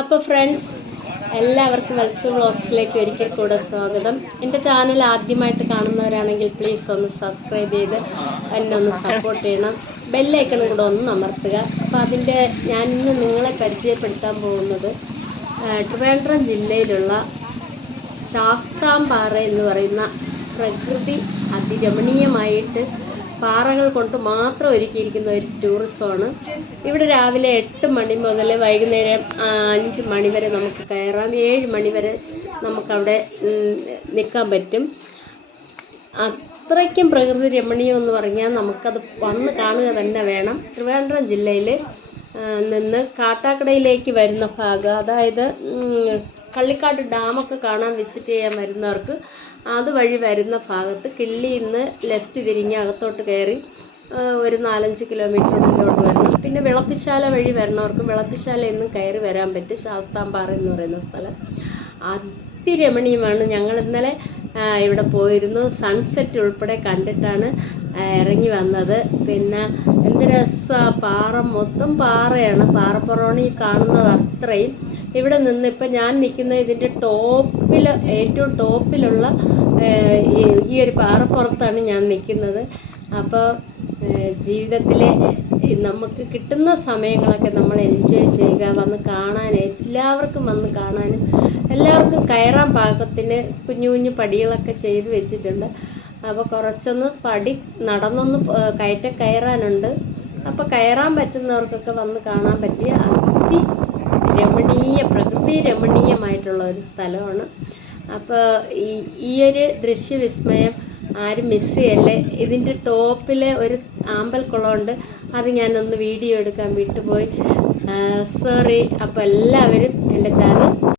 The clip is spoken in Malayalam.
അപ്പോൾ ഫ്രണ്ട്സ്, എല്ലാവർക്കും വത്സു വ്ളോഗ്സിലേക്ക് ഒരിക്കൽ കൂടെ സ്വാഗതം. എൻ്റെ ചാനൽ ആദ്യമായിട്ട് കാണുന്നവരാണെങ്കിൽ പ്ലീസ് ഒന്ന് സബ്സ്ക്രൈബ് ചെയ്ത് എന്നെ ഒന്ന് സപ്പോർട്ട് ചെയ്യണം. ബെല്ലൈക്കണും കൂടെ ഒന്ന് അമർത്തുക. അപ്പോൾ ഞാനിന്ന് നിങ്ങളെ പരിചയപ്പെടുത്താൻ പോകുന്നത് ട്രിവാൻഡ്രം ജില്ലയിലുള്ള ശാസ്താംപാറ എന്ന് പറയുന്ന പ്രകൃതി അതിരമണീയമായിട്ട് പാറകൾ കൊണ്ട് മാത്രം ഒരുക്കിയിരിക്കുന്ന ഒരു ടൂറിസമാണ്. ഇവിടെ രാവിലെ 8 മണി മുതൽ വൈകുന്നേരം 5 മണി വരെ നമുക്ക് കയറാം. 7 മണി വരെ നമുക്കവിടെ നിൽക്കാൻ പറ്റും. അത്രയ്ക്കും പ്രകൃതി രമണീയം എന്ന് പറഞ്ഞാൽ നമുക്കത് വന്ന് കാണുക തന്നെ വേണം. ട്രിവാൻഡ്രം ജില്ലയിൽ നിന്ന് കാട്ടാക്കടയിലേക്ക് വരുന്ന ഭാഗം, അതായത് കള്ളിക്കാട് ഡാമൊക്കെ കാണാൻ വിസിറ്റ് ചെയ്യാൻ വരുന്നവർക്ക് അതുവഴി വരുന്ന ഭാഗത്ത് കിള്ളിയിൽ നിന്ന് ലെഫ്റ്റ് തിരിഞ്ഞ് അകത്തോട്ട് കയറി ഒരു 4-5 കിലോമീറ്റർ ഉള്ളിലോട്ട് വരണം. പിന്നെ വിളപ്പിശാല വഴി വരുന്നവർക്ക് വിളപ്പിശാലയിൽ നിന്നും കയറി വരാൻ പറ്റും. ശാസ്താംപാറ എന്ന് പറയുന്ന സ്ഥലം അതിരമണീയമാണ്. ഞങ്ങൾ ഇന്നലെ ഇവിടെ പോയിരുന്നു. സൺസെറ്റ് ഉൾപ്പെടെ കണ്ടിട്ടാണ് ഇറങ്ങി വന്നത്. പിന്നെ എന്ത് രസമാണ്, പാറ മൊത്തം പാറയാണ്. പാറപ്പുറമാണ് ഈ കാണുന്നത് അത്രയും. ഇവിടെ നിന്ന് ഇപ്പം ഞാൻ നിൽക്കുന്നത് ഇതിൻ്റെ ഏറ്റവും ടോപ്പിലുള്ള ഈ ഒരു പാറപ്പുറത്താണ് ഞാൻ നിൽക്കുന്നത്. അപ്പോൾ ജീവിതത്തിലെ നമുക്ക് കിട്ടുന്ന സമയങ്ങളൊക്കെ നമ്മൾ എൻജോയ് ചെയ്യുക, വന്ന് കാണാൻ, എല്ലാവർക്കും വന്ന് കാണാനും എല്ലാവർക്കും കയറാൻ പാകത്തിന് കുഞ്ഞു കുഞ്ഞു പടികളൊക്കെ ചെയ്ത് വെച്ചിട്ടുണ്ട്. അപ്പോൾ കുറച്ചൊന്ന് നടന്നൊന്ന് കയറ്റം കയറാനുണ്ട്. അപ്പോൾ കയറാൻ പറ്റുന്നവർക്കൊക്കെ വന്ന് കാണാൻ പറ്റിയ പ്രകൃതി രമണീയമായിട്ടുള്ള ഒരു സ്ഥലമാണ്. അപ്പോൾ ഈ ഒരു ദൃശ്യവിസ്മയം ആരും മിസ് ചെയ്യല്ലേ. ഇതിൻ്റെ ടോപ്പിൽ ഒരു ആമ്പൽക്കുളമുണ്ട്. അത് ഞാനൊന്ന് വീഡിയോ എടുക്കാൻ വിട്ടുപോയി, സോറി. അപ്പോൾ എല്ലാവരും എൻ്റെ